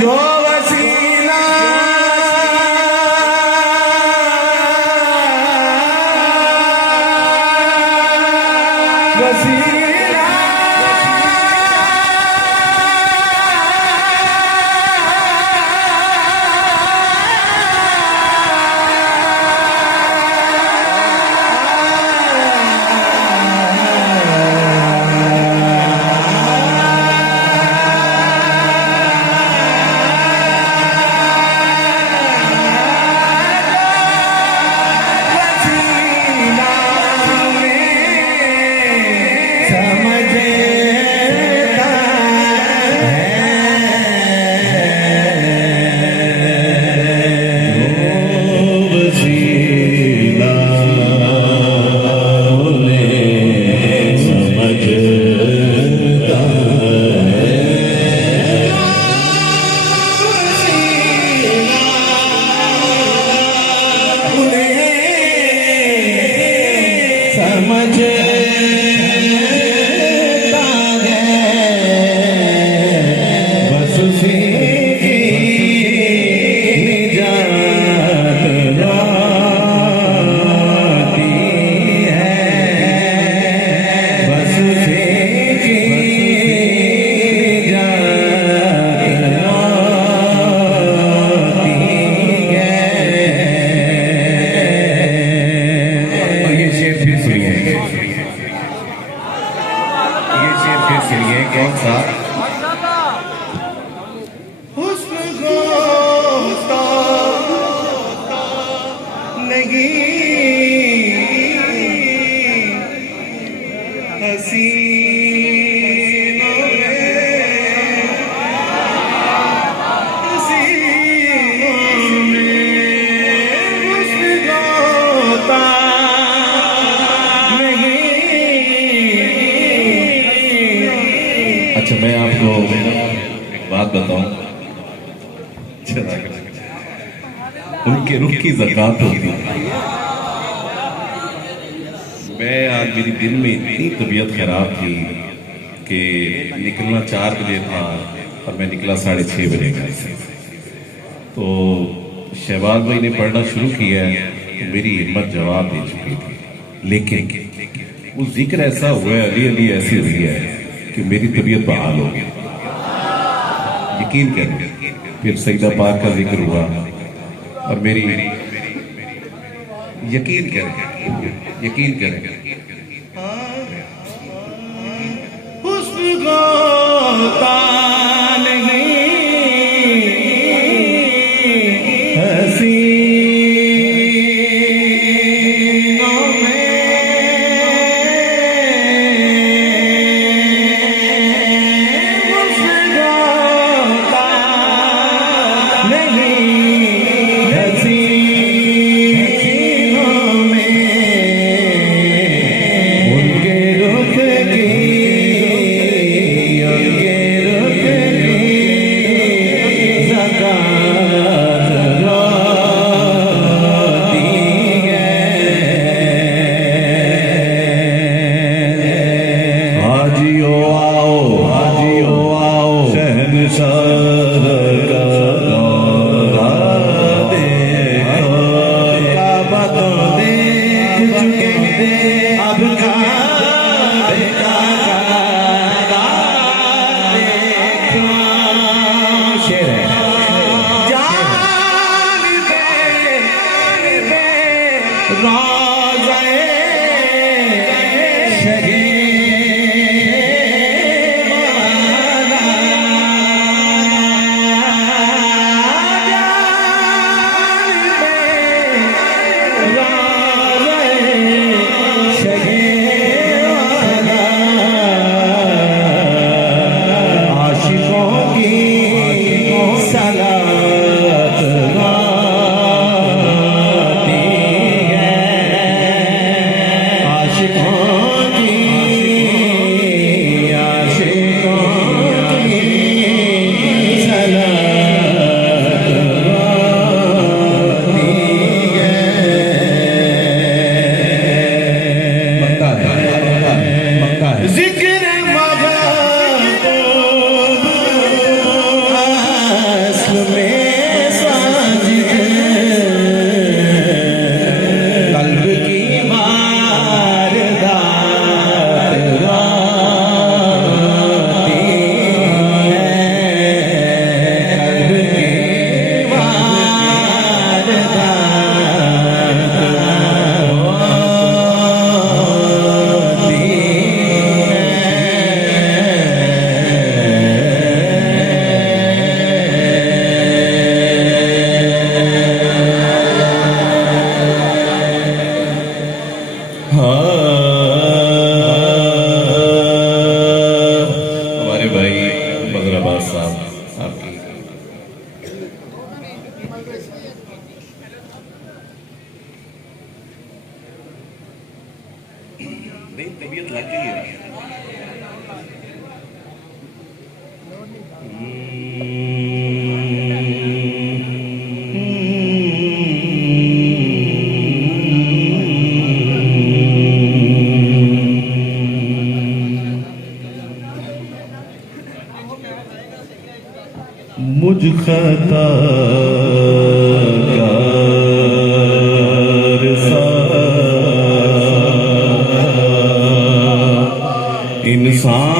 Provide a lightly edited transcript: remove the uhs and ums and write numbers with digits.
जो वसीला वसीला कौन सा हुस्न गोता नहीं हसीनों में हुस्न गोता अच्छा मैं आपको एक बात बताऊं, उनके रुख की ज़कात होती है। मैं आज मेरी दिन में इतनी तबीयत खराब थी कि निकलना 4 बजे था और मैं निकला 6:30 बजे घर से। तो शहबाज भाई ने पढ़ना शुरू किया, तो मेरी हिम्मत जवाब दे चुकी थी, लेकिन वो जिक्र ऐसा हुआ है, अली अली ऐसी हुई है कि मेरी तबीयत बहाल हो गई। यकीन करें, फिर सईदा पाक का जिक्र हुआ और मेरी यकीन करें हुस्न गोता नहीं हसीनों में अब्बास साहब आपकी। नहीं तबीयत लग गई है। मुझ खता इंसान